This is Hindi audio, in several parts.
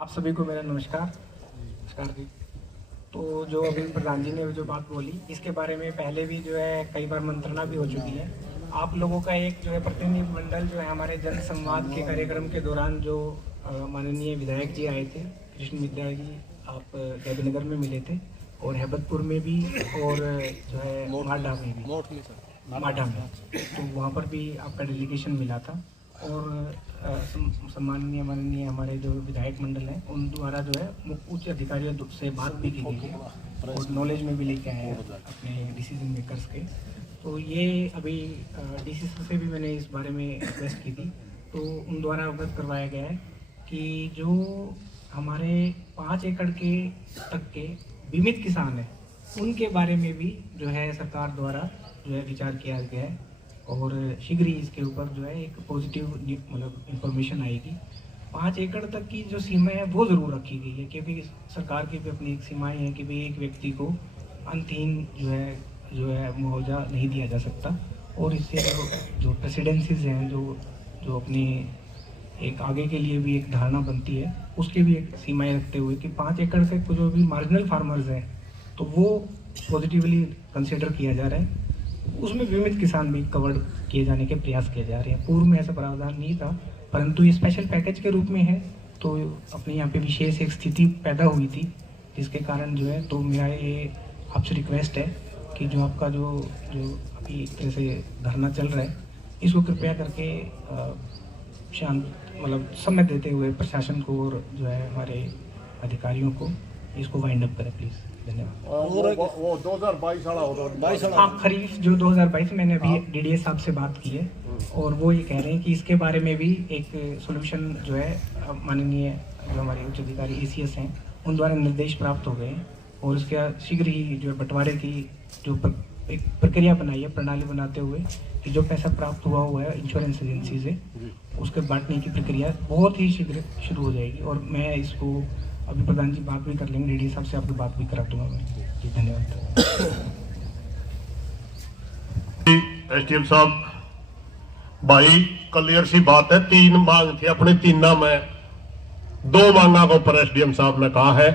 आप सभी को मेरा नमस्कार जी। तो जो अभी प्रधान जी ने जो बात बोली इसके बारे में पहले भी जो है कई बार मंत्रणा भी हो चुकी है। आप लोगों का एक जो है प्रतिनिधि मंडल जो है हमारे जन संवाद के कार्यक्रम के दौरान जो माननीय विधायक जी आए थे, कृष्ण विद्या जी, आप देवीनगर में मिले थे और हैबतपुर में भी और जो है माडा में भी, माडा में, तो वहाँ पर भी आपका डेलीगेशन मिला था। और सम्माननीय माननीय हमारे जो विधायक मंडल हैं उन द्वारा जो है उच्च अधिकारियों से बात भी की गई है और नॉलेज में भी लेके आए हैं अपने डिसीजन मेकर्स के। तो ये अभी डीसीसी से भी मैंने इस बारे में रिक्वेस्ट की थी, तो उन द्वारा अवगत करवाया गया है कि जो हमारे 5 एकड़ के तक के बीमित किसान हैं उनके बारे में भी जो है सरकार द्वारा जो है विचार किया गया है और शीघ्र ही इसके ऊपर जो है एक पॉजिटिव मतलब इंफॉर्मेशन आएगी। 5 एकड़ तक की जो सीमा है वो ज़रूर रखी गई है, क्योंकि सरकार की भी अपनी एक सीमाएं हैं कि भाई एक व्यक्ति को अंतहीन जो है मुआवजा नहीं दिया जा सकता। और इससे जो प्रेसिडेंसीज हैं जो अपनी एक आगे के लिए भी एक धारणा बनती है, उसके भी एक सीमाएँ रखते हुए कि 5 एकड़ तक जो भी मार्जिनल फार्मर्स हैं तो वो पॉजिटिवली कंसिडर किया जा रहा है, उसमें बीमित किसान भी कवर किए जाने के प्रयास किए जा रहे हैं। पूर्व में ऐसा प्रावधान नहीं था, परंतु ये स्पेशल पैकेज के रूप में है, तो अपने यहाँ पे विशेष एक स्थिति पैदा हुई थी जिसके कारण जो है, तो मेरा ये आपसे रिक्वेस्ट है कि जो आपका जो अभी एक तरह से धरना चल रहा है इसको कृपया करके शांत मतलब समय देते हुए प्रशासन को और जो है हमारे अधिकारियों को इसको वाइंड अप करें प्लीज़। धन्यवाद। वो 2022 वाला हाँ, खरीफ जो 2022 मैंने अभी डीडीएस साहब से बात की है और वो ये कह रहे हैं कि इसके बारे में भी एक सोल्यूशन जो है माननीय जो हमारे उच्च अधिकारी एसीएस हैं उन द्वारा निर्देश प्राप्त हो गए हैं और इसके शीघ्र ही जो बंटवारे की जो एक प्रक्रिया बनाई है, प्रणाली बनाते हुए कि जो पैसा प्राप्त हुआ है इंश्योरेंस एजेंसी से उसके बांटने की प्रक्रिया बहुत ही शीघ्र शुरू हो जाएगी। और मैं इसको अभी प्रधान जी बात भी कर लेंगे, डीडी साहब से आपकी बात भी करा दूंगा मैं जी। धन्यवाद। एसडीएम साहब, भाई क्लियर सी बात है, 3 मांग थी अपने, 3 में 2 मांगा के ऊपर एसडीएम साहब ने कहा है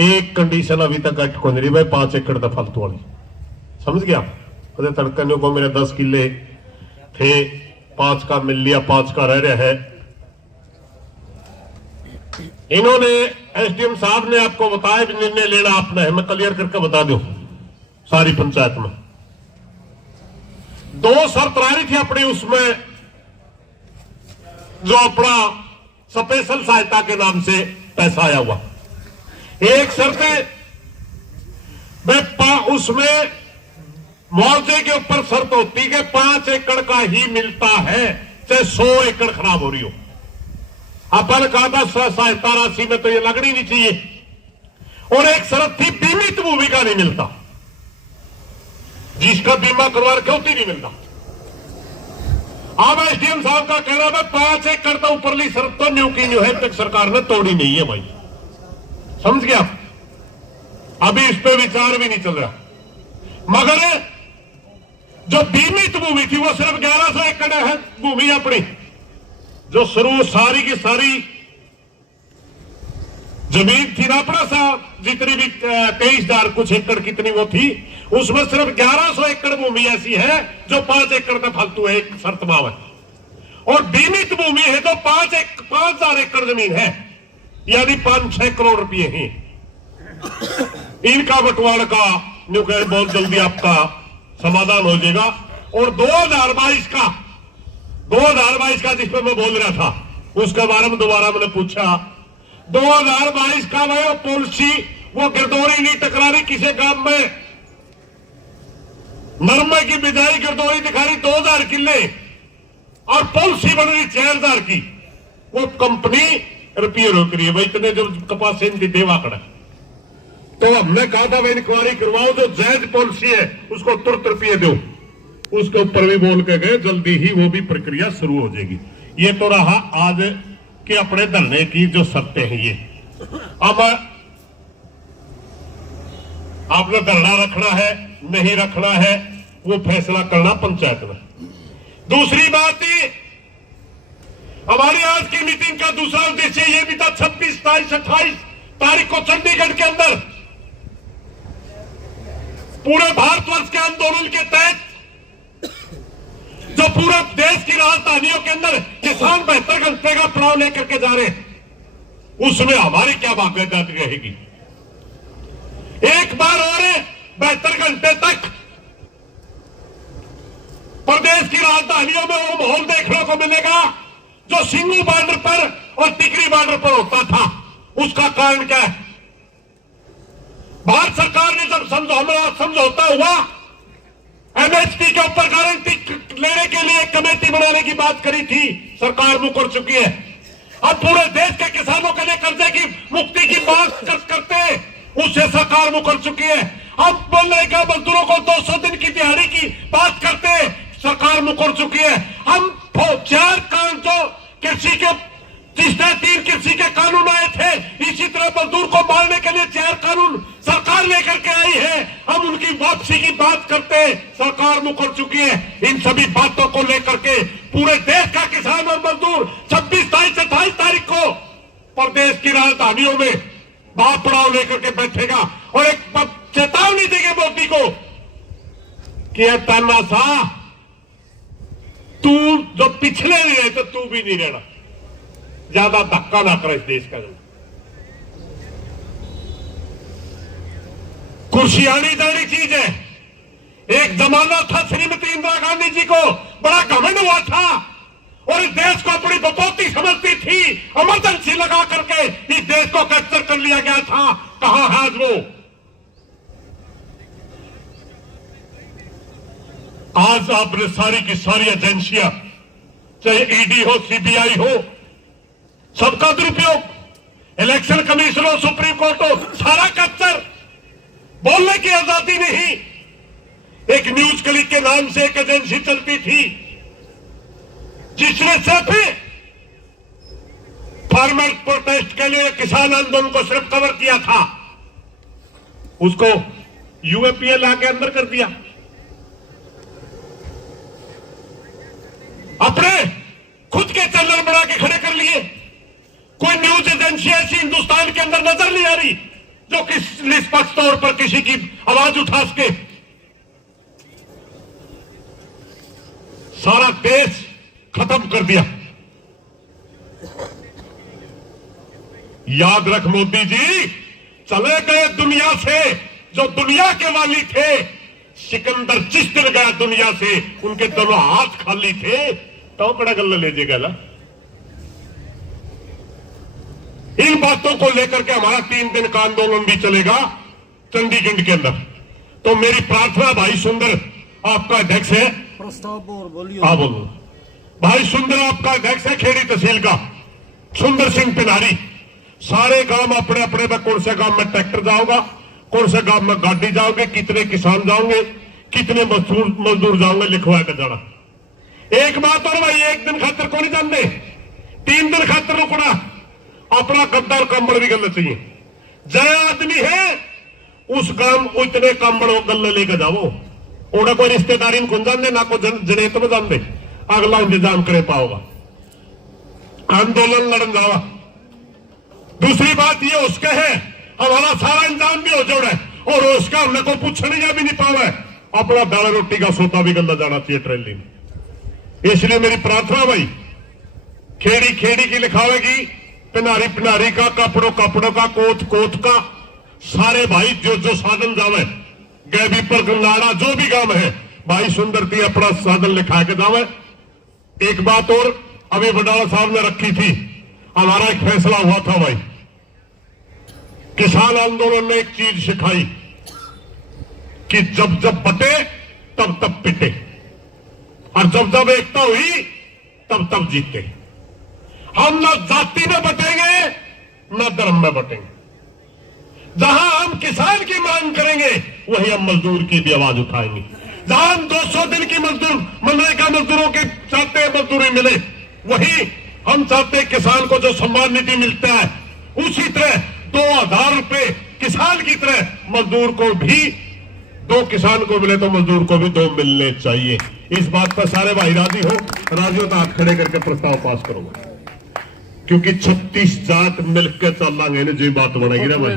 एक कंडीशन अभी तक अट को नहीं रही भाई, 5 एकड़ का फालतू वाली, समझ गया। तड़कने को मेरे 10 किले थे, 5 का मिल लिया, 5 का रह रहा है। इन्होंने एसडीएम साहब ने आपको बताया निर्णय लेना आपने है, मैं क्लियर करके बता दूं सारी पंचायत में 2 शर्त रही थी अपनी, उसमें जो अपना स्पेशल सहायता के नाम से पैसा आया हुआ, एक शर्त उसमें मुआवजे के ऊपर शर्त होती है कि 5 एकड़ का ही मिलता है चाहे 100 एकड़ खराब हो रही हो। अपन कहा था सहायता राशि में तो ये लगनी नहीं चाहिए। और एक शर्त थी बीमित भूमि का नहीं मिलता, जिसका बीमा करवा रखे होती नहीं मिलता। अब एसडीएम साहब का कहना है 5 एकड़ तो ऊपरली शर्त तो न्यू की न्यू है, तक सरकार ने तोड़ी नहीं है भाई, समझ गया। अभी इस पे विचार भी नहीं चल रहा, मगर जो बीमित भूमि थी वो सिर्फ 1100 एकड़ है भूमि अपनी, जो शुरू सारी की सारी जमीन थी ना अपना सा, जितनी भी 23,000 कुछ एकड़ कितनी वो थी, उसमें सिर्फ 1100 एकड़ भूमि ऐसी है जो 5 एकड़ का फालतू है, एक शर्त माव है। और बीमित भूमि है तो 5,000 एकड़ जमीन है, यानी 5-6 करोड़ रुपए हैं। इनका बंटवारा का न्यूक्लियर बहुत जल्दी आपका समाधान हो जाएगा। और 2022 का जिस पर मैं बोल रहा था उसके बारे में दोबारा मैंने पूछा, 2022 का वो पॉलिसी वो गिरदौरी नहीं टकरा रही किसी गांव में, नरमे की बिजाई गिरदौरी दिखा रही 2000 किले और पॉलिसी बन रही 4000 की, वो कंपनी रुपये रोक रही है भाई, इतने जो कपास इनकी देवा कड़ा। तो हमने कहा था भाई इंक्वायरी करवाओ, जो जायज पॉलिसी है उसको तुरंत रुपये दो, उसके ऊपर भी बोल के गए जल्दी ही वो भी प्रक्रिया शुरू हो जाएगी। ये तो रहा आज के अपने धरने की जो शर्तें हैं। ये अब आपने धरना रखना है नहीं रखना है वो फैसला करना पंचायत में। दूसरी बात हमारी आज की मीटिंग का दूसरा उद्देश्य यह भी था 26, 27, 28 तारीख को चंडीगढ़ के अंदर पूरे भारतवर्ष के आंदोलन के तहत जो पूरे देश की राजधानियों के अंदर किसान 72 घंटे का पड़ाव लेकर के जा रहे हैं, उसमें हमारी क्या भागीदारी रहेगी। एक बार और 72 घंटे तक प्रदेश की राजधानियों में वो माहौल देखने को मिलेगा जो सिंगू बॉर्डर पर और टिकरी बॉर्डर पर होता था। उसका कारण क्या है? भारत सरकार ने जब समझौता हुआ, एमएसपी के ऊपर गारंटी लेने के लिए एक कमेटी बनाने की बात करी थी, सरकार मुकर चुकी है। अब पूरे देश के किसानों के लिए कर्जे की मुक्ति की बात करते उससे सरकार मुकर चुकी है। अब बोलने का मजदूरों को 200 दिन की दिहाड़ी की बात करते सरकार मुकर चुकी है। हम 4 कानून जो कृषि के जिसने 3 कृषि के कानून आए थे, इसी तरह मजदूर को मारने के लिए 4 कानून सरकार लेकर के आई है। हम उनकी वापसी की बात करते सरकार मुकर चुकी है। इन सभी बातों को लेकर के पूरे देश का किसान और मजदूर 26, 27, 28 तारीख को प्रदेश की राजधानियों में बात पड़ाव लेकर के बैठेगा और एक चेतावनी देंगे मोदी को कि तानाशाह, तू जो पिछले नहीं रहे तो तू भी नहीं रहना, ज्यादा धक्का ना करे इस देश का। कुर्सी आनी जानी चीज है। एक जमाना था श्रीमती इंदिरा गांधी जी को बड़ा घमंड हुआ था और इस देश को अपनी बपौती समझती थी, इमरजेंसी लगा करके इस देश को कैप्चर कर लिया गया था। कहां है आज वो? आज आपने सारी की सारी एजेंसियां, चाहे ईडी हो, सीबीआई हो, सबका दुरुपयोग, इलेक्शन कमीशन हो, सुप्रीम कोर्ट हो, सारा कैप्चर। बोलने की आजादी नहीं। एक न्यूज क्लिक के नाम से एक एजेंसी चलती थी जिसने सिर्फ फार्मर प्रोटेस्ट के लिए किसान आंदोलन को सिर्फ कवर किया था, उसको यूएपीए लाके अंदर कर दिया। अपने खुद के चैनल बना के खड़े कर लिए। कोई न्यूज एजेंसी ऐसी हिंदुस्तान के अंदर नजर नहीं आ रही जो निष्पक्ष तौर पर किसी की आवाज उठा सके। सारा देश खत्म कर दिया। याद रख मोदी जी, चले गए दुनिया से जो दुनिया के वाली थे। सिकंदर जिस दिन गया दुनिया से, उनके दोनों हाथ खाली थे, तो बड़ा गल्ला ले जाएगा ना। इन बातों को लेकर के हमारा 3 दिन का आंदोलन भी चलेगा चंडीगढ़ के अंदर। तो मेरी प्रार्थना, भाई सुंदर आपका अध्यक्ष है, प्रस्ताव और बोलिए। हाँ बोलो। भाई सुंदर आपका अध्यक्ष है खेड़ी तहसील का, सुंदर सिंह पिनारी। सारे गांव अपने अपने में, कौन से गांव में ट्रैक्टर जाओगा, कौन से गांव में गाड़ी जाओगे, कितने किसान जाओगे, कितने मजदूर जाओगे, लिखवा के जाना। एक बात और भाई, एक दिन खातर को नहीं जानते, 3 दिन खातर रुकना। अपना गद्दा और कंबल भी गलत चाहिए। जय आदमी है उस काम इतने कंबल गल्ले लेकर जाओ। और कोई रिश्तेदारी में कौन जानते, ना को जनेत में जानते, अगला इंतजाम करे पाओगा। आंदोलन लड़न जावा। दूसरी बात ये उसके है, हमारा सारा इंतजाम भी हो जोड़ा है और उसका हमने को पूछने जा भी नहीं पावा है। अपना दाल रोटी का सोता भी गल्ला जाना चाहिए ट्रेन में। इसलिए मेरी प्रार्थना भाई, खेड़ी खेड़ी की लिखावेगी, पिनारी पिनारी का, कपड़ों कपड़ों का, कोत कोत का, सारे भाई जो जो साधन जावे, गैबी पर गंगाड़ा जो भी गांव है, भाई सुंदर थी अपना साधन लिखा के जावे। एक बात और अभी बडाला साहब ने रखी थी, हमारा एक फैसला हुआ था भाई, किसान आंदोलन ने एक चीज सिखाई कि जब जब बटे तब तब पिटे, और जब जब एकता हुई तब तब जीते। हम न जाति में बटेंगे न धर्म में बटेंगे। जहां हम किसान की मांग करेंगे वहीं हम मजदूर की भी आवाज उठाएंगे। जहां हम 200 दिन की मनरेगा मजदूरों के चाहते मजदूरी मिले, वहीं हम चाहते किसान को जो सम्मान निधि मिलता है, उसी तरह 2000 रुपए किसान की तरह मजदूर को भी, 2 किसान को मिले तो मजदूर को भी 2 मिलने चाहिए। इस बात पर सारे भाई राजी हो? राजी हो तो हाथ खड़े करके प्रस्ताव पास करूंगा। क्योंकि 36 जात मिलकर चलांगे ना जो बात बनेगी ना भाई।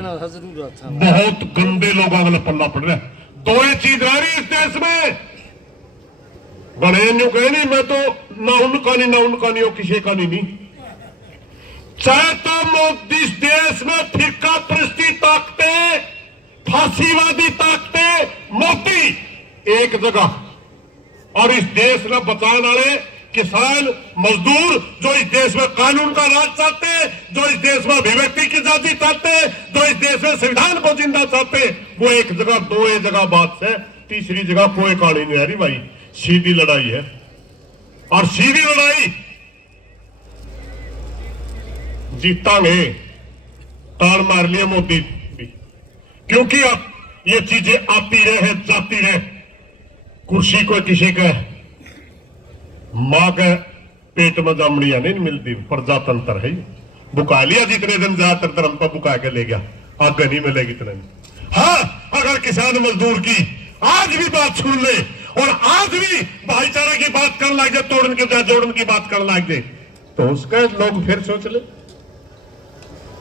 बहुत गंदे लोगों का पल्ला पड़ रहा है। दो ही चीज रह रही इस देश में। गणेश न्यू कहे नहीं, मैं तो ना उनका नहीं ना उनका नहीं, किसी का नहीं। चाहे तो मोदी इस देश में फिरका परस्ती ताकते, फांसीवादी ताकते, मोदी एक जगह, और इस देश में बचाने वाले किसान मजदूर जो इस देश में कानून का राज चाहते, जो इस देश में अभिव्यक्ति की आजादी चाहते, जो इस देश में संविधान को जिंदा चाहते, वो एक जगह, दो एक जगह बात है। तीसरी जगह कोई कहानी नहीं आ रही भाई। सीधी लड़ाई है, और सीधी लड़ाई जीतांगे। ताड़ मार लिया मोदी भी, क्योंकि अब ये चीजें आती रहे, जाती रहे। कुर्सी को किसी का मां के पेट में जामड़ियां नहीं मिलती, प्रजातंत्र है। बुका लिया जितने दिन ज्यादातर धर्म पर बुका के ले गया, आगे नहीं मिलेगी इतने। हाँ, अगर किसान मजदूर की आज भी बात सुन ले और आज भी भाईचारा की बात करने लग जाए, तोड़न के जोड़न की बात करने लग जाए, तो उसका लोग फिर सोच ले।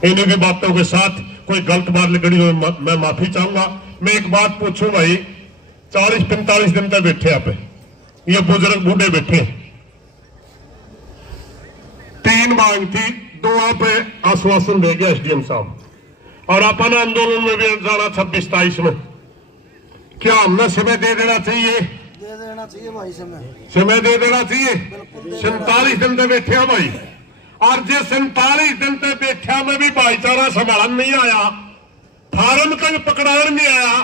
इन्हीं की बातों के साथ कोई गलत बात निकली तो मैं माफी चाहूंगा। मैं एक बात पूछूं भाई, 40-45 दिन तक बैठे आप, ये बुजुर्ग बूढ़े बैठे, 3 मांग थी, 2 आप आश्वासन दे गया एसडीएम साहब, और अपन आंदोलन में भी जाना 26-27 में। क्या हमने समय दे देना चाहिए? भाई समय दे देना चाहिए। 47 दिन तक बैठे भाई, और जो 47 दिन तक बैठा में भी भाईचारा संभालन नहीं आया, फार्म तक पकड़ान नहीं आया,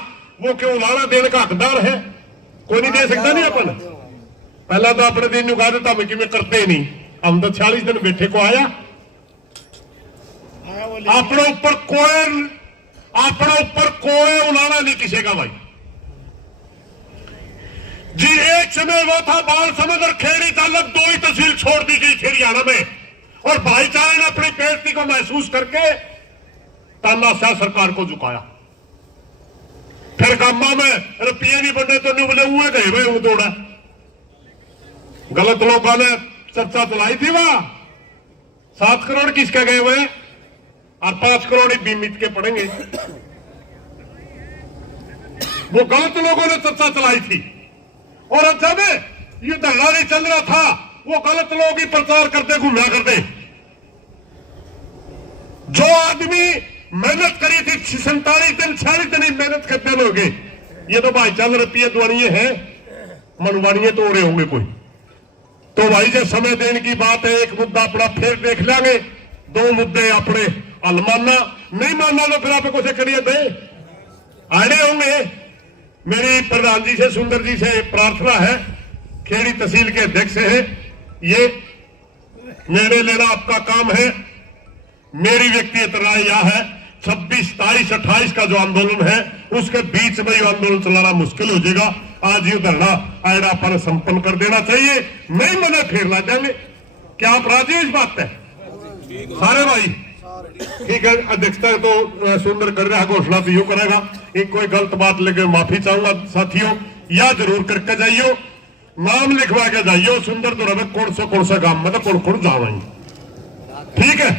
वो क्यों लाना देने का हकदार है? कोई नहीं दे सकता। नहीं अपन पहला तो अपने दिन उगा देता, मैं कि मैं करते नहीं। हम तो 40 दिन बैठे को आया, अपने ऊपर कोई उलाना नहीं किसी का भाई जी। एक समय वो था बाल समंदर खेड़ी तालुक, 2 ही तहसील छोड़ दी गई थी हरियाणा में, और भाईचारे ने अपनी बेइज्जती को महसूस करके तानाशाह सरकार को झुकाया। फिर गामा में रुपये नहीं बने तो नहीं बोले हुए गए भाई, दौड़ा गलत लोगों ने चर्चा चलाई थी। वहां 7 करोड़ किसके गए हुए, और 5 करोड़ ही बीमित के पड़ेंगे। वो गलत लोगों ने चर्चा चलाई थी, और जब ये धरना नहीं चल रहा था, वो गलत लोग ही प्रचार करते, घूमया करते। जो आदमी मेहनत करी थी 47 दिन 46 दिन मेहनत करते लोग, ये तो भाई चल रुपये दुआनिये है, मनवानिये तो हो रहे होंगे कोई। तो भाई जब समय देने की बात है, एक मुद्दा अपना फिर देख लेंगे, 2 मुद्दे अपने हल मानना, नहीं मानना तो फिर आप कुछ करिए दे आड़े होंगे। मेरी प्रधान जी से, सुंदर जी से प्रार्थना है, खेड़ी तहसील के अध्यक्ष है, ये निर्णय लेना आपका काम है। मेरी व्यक्तिगत राय यह है, 26, 27, 28 का जो आंदोलन है, उसके बीच में ये आंदोलन चलाना मुश्किल हो जाएगा। आज ये धरना आयडा पर संपन्न कर देना चाहिए, नहीं मने फिर ला जाएंगे। क्या आप राजी इस बात पे? सारे भाई ठीक है। अध्यक्षता तो सुंदर कर रहा है, घोषणा तो यू करेगा। एक कोई गलत बात लेके माफी चाहूंगा साथियों, या जरूर करके जाइयो, नाम लिखवा के जाइयो। सुंदर तो रहे कौन सा गांव में तो कौन जाओ, ठीक है।